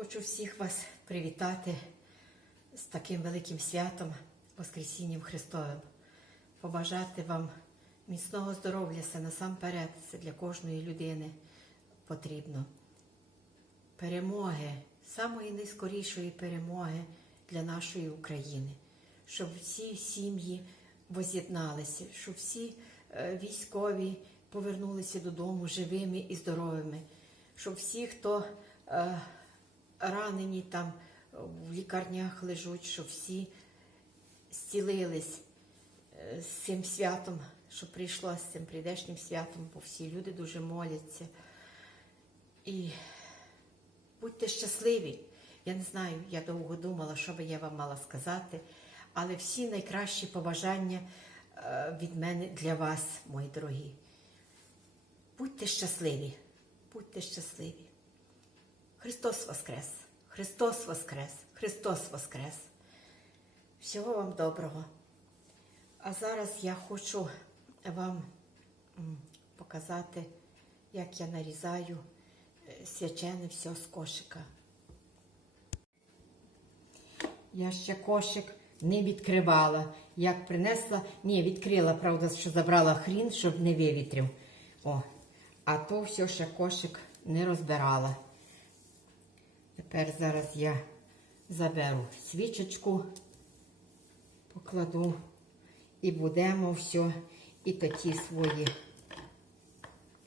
Хочу всіх вас привітати з таким великим святом Воскресінням Христовим. Побажати вам міцного здоров'я, це насамперед, це для кожної людини потрібно. Перемоги, самої найскорішої перемоги для нашої України, щоб всі сім'ї воз'єдналися, щоб всі е, військові повернулися додому живими і здоровими, щоб всі, хто е, ранені там в лікарнях лежуть, щоб всі зцілились е, з цим святом, що прийшло з цим прийдешнім святом, бо всі люди дуже моляться. І будьте щасливі. Я не знаю, я довго думала, що би я вам мала сказати, але всі найкращі побажання е, від мене для вас, мої дорогі. Будьте щасливі, будьте щасливі. Христос Воскрес! Христос Воскрес! Христос Воскрес! Всього вам доброго. А зараз я хочу вам показати, як я нарізаю е, свячене все з кошика. Я ще кошик не відкривала. Як принесла, ні, відкрила, правда, що забрала хрін, щоб не вивітрив. О, а то все ще кошик не розбирала. Тепер зараз я заберу свічечку, покладу і будемо все, і тоді свої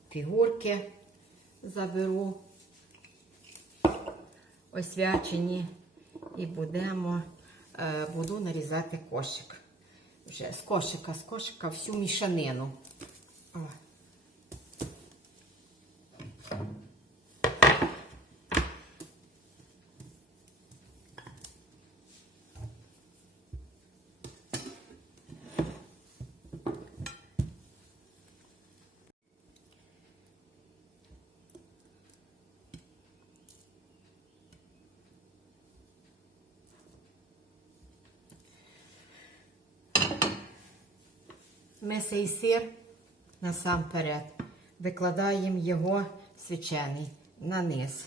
фігурки заберу, освячені, і будемо, е, буду нарізати кошик. Вже з кошика, з кошика всю мішанину. Ми цей сир насамперед викладаємо його свячений на низ,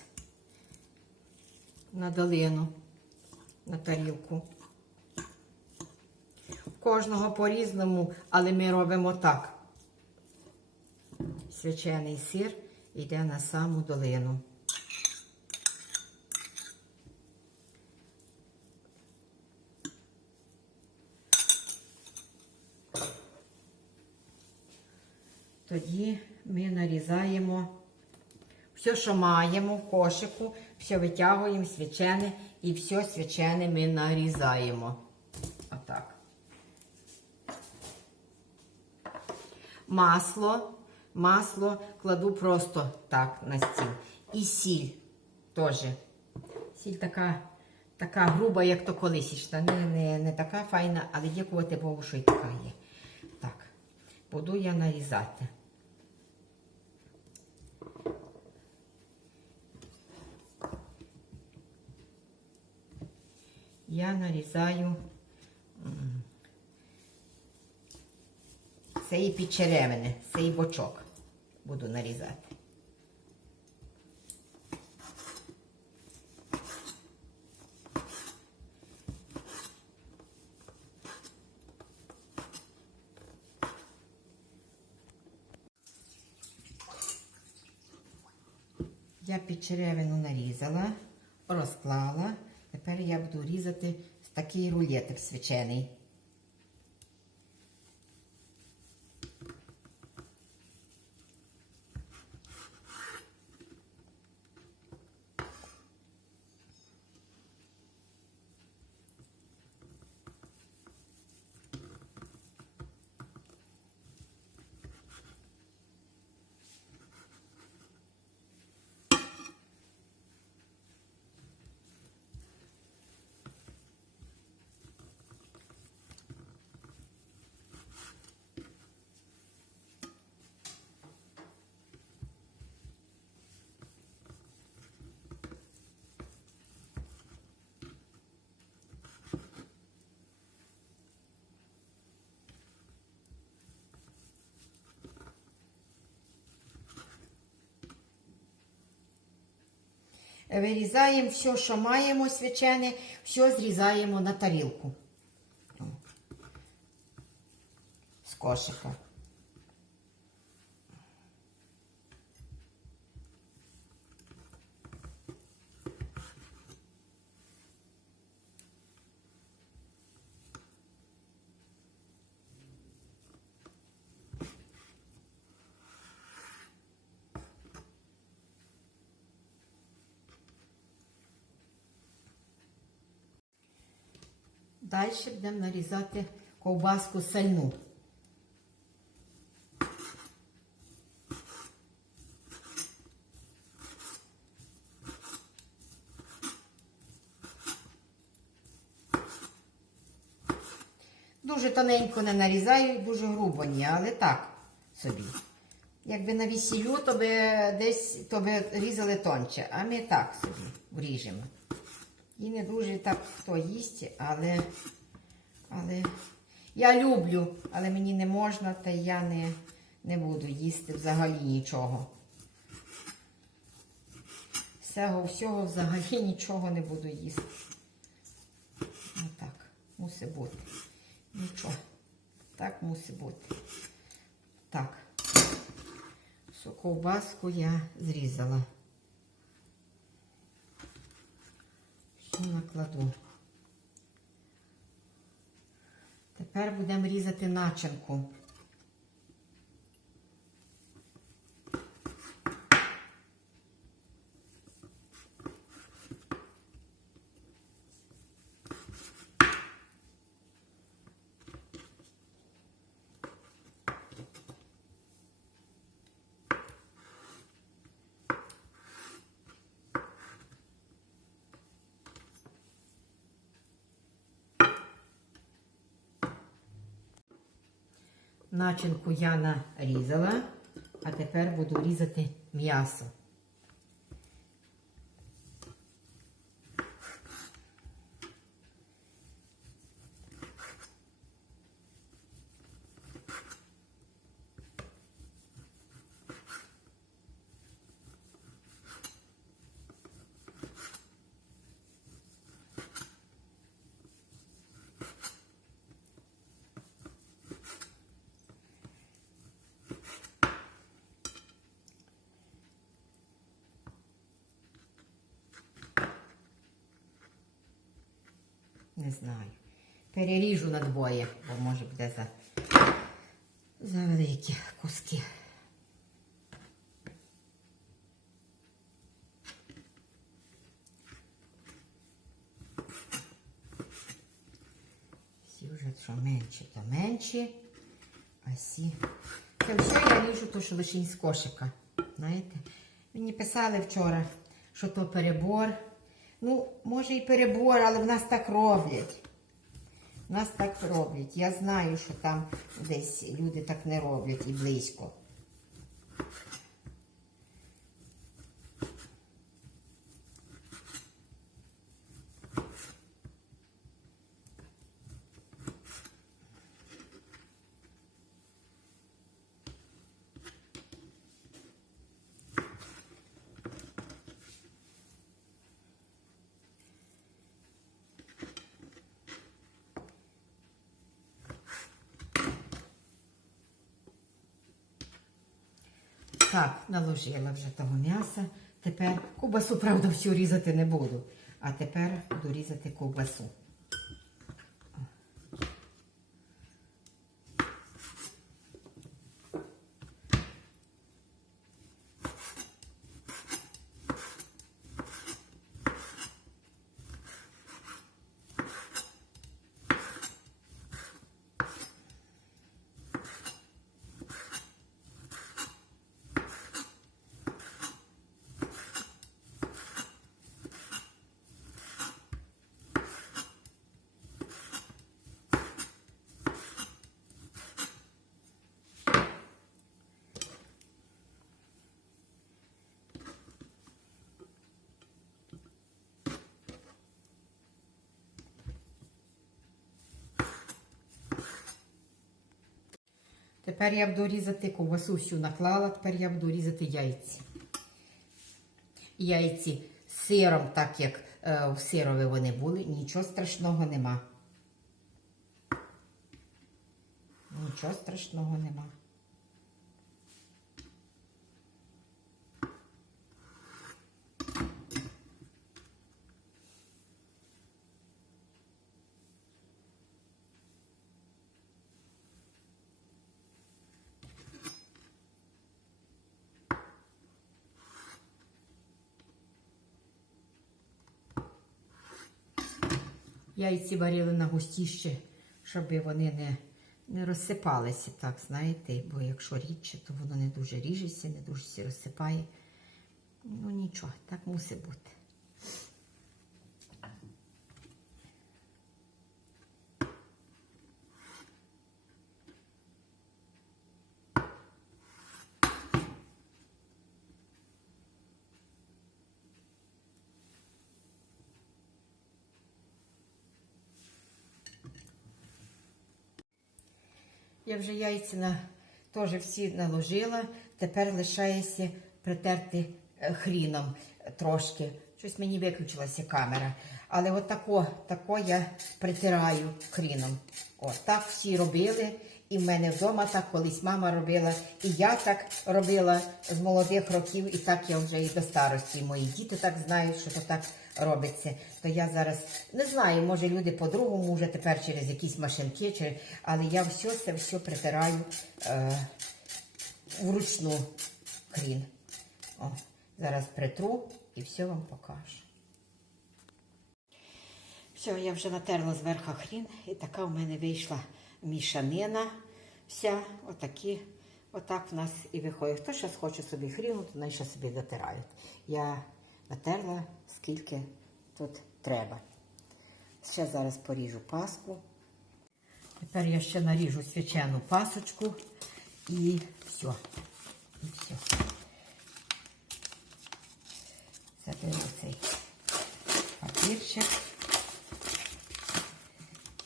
на долину, на тарілку. Кожного по-різному, але ми робимо так. Свячений сир йде на саму долину. Тоді ми нарізаємо все, що маємо в кошику, все витягуємо свячене і все свячене ми нарізаємо. Отак. Масло. Масло кладу просто так на стіл. І сіль теж. Сіль така, така груба, як то колисічна. Не, не, не така файна, але дякувати Богу, що і така є. Буду я нарізати. Я нарізаю цей підчеревини, цей бочок буду нарізати. Я під черевину нарізала, розклала. Тепер я буду різати такий рулетик свячений. Вирізаємо все, що маємо свячене, все зрізаємо на тарілку. З кошика. Далі будемо нарізати ковбаску сальну. Дуже тоненько не нарізаю, дуже грубо ні, але так собі. Якби на весіллю, то би десь то би різали тонче, а ми так собі вріжемо. І не дуже так хто їсть, але, але я люблю, але мені не можна, та я не, не буду їсти взагалі нічого. Всього всього взагалі нічого не буду їсти. Отак, мусить бути. Нічого. Так мусить бути. Так. Всю ковбаску я зрізала. Всю накладу. Тепер будемо різати начинку. Начинку я нарізала, а тепер буду різати м'ясо. Не знаю. Переріжу на двоє, бо може буде за, за великі куски. Всі вже що менше, то менше. А всі. Це все я ріжу, то що лише із кошика. Знаєте? Мені писали вчора, що то перебор. Ну, може і перебор, але в нас так роблять. В нас так роблять. Я знаю, що там десь люди так не роблять і близько. Так, наложила вже того м'яса. Тепер ковбасу, правда, всю різати не буду. А тепер буду різати ковбасу. Тепер я буду різати ковбасу всю наклала, тепер я буду різати яйці. Яйці сиром, так як е, в сирові вони були, нічого страшного нема. Нічого страшного нема. Яйці варили на густіще, щоб вони не, не розсипалися, так, знаєте, бо якщо рідче, то воно не дуже ріжеться, не дуже розсипає. Ну нічого, так мусить бути. Я вже яйця на, теж всі наложила. Тепер лишається притерти е, хріном трошки. Щось мені виключилася камера. Але от тако, я притираю хріном. От так всі робили. І в мене вдома так колись мама робила, і я так робила з молодих років, і так я вже і до старості. Мої діти так знають, що то так робиться. То я зараз не знаю, може люди по-другому, вже тепер через якісь машинки, чи... але я все це все притираю е, вручну хрін. О, зараз притру і все вам покажу. Все, я вже натерла зверху хрін, і така в мене вийшла мішанина. Вся, отакі, отак в нас і виходить. Хто зараз хоче собі хріну, то най собі дотирають. Я натерла скільки тут треба. Ще зараз поріжу паску. Тепер я ще наріжу свячену пасочку і все. І все. Заберу цей папірчик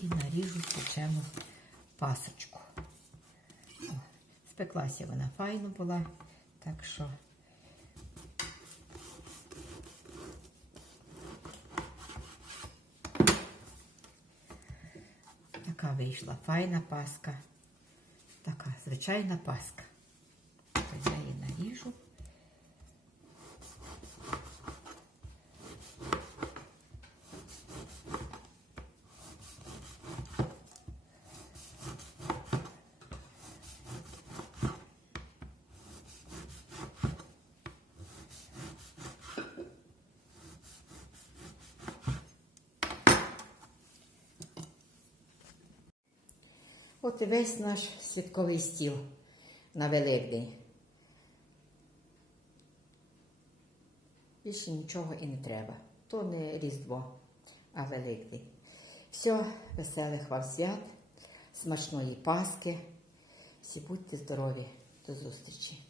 і наріжу свячену пасочку. Спеклася вона файно була, так що. Така вийшла файна паска. Така звичайна паска. Я її наріжу. От і весь наш святковий стіл на Великдень. Більше нічого і не треба. То не Різдво, а Великдень. Все, веселих вам свят, смачної Паски. Всі будьте здорові. До зустрічі!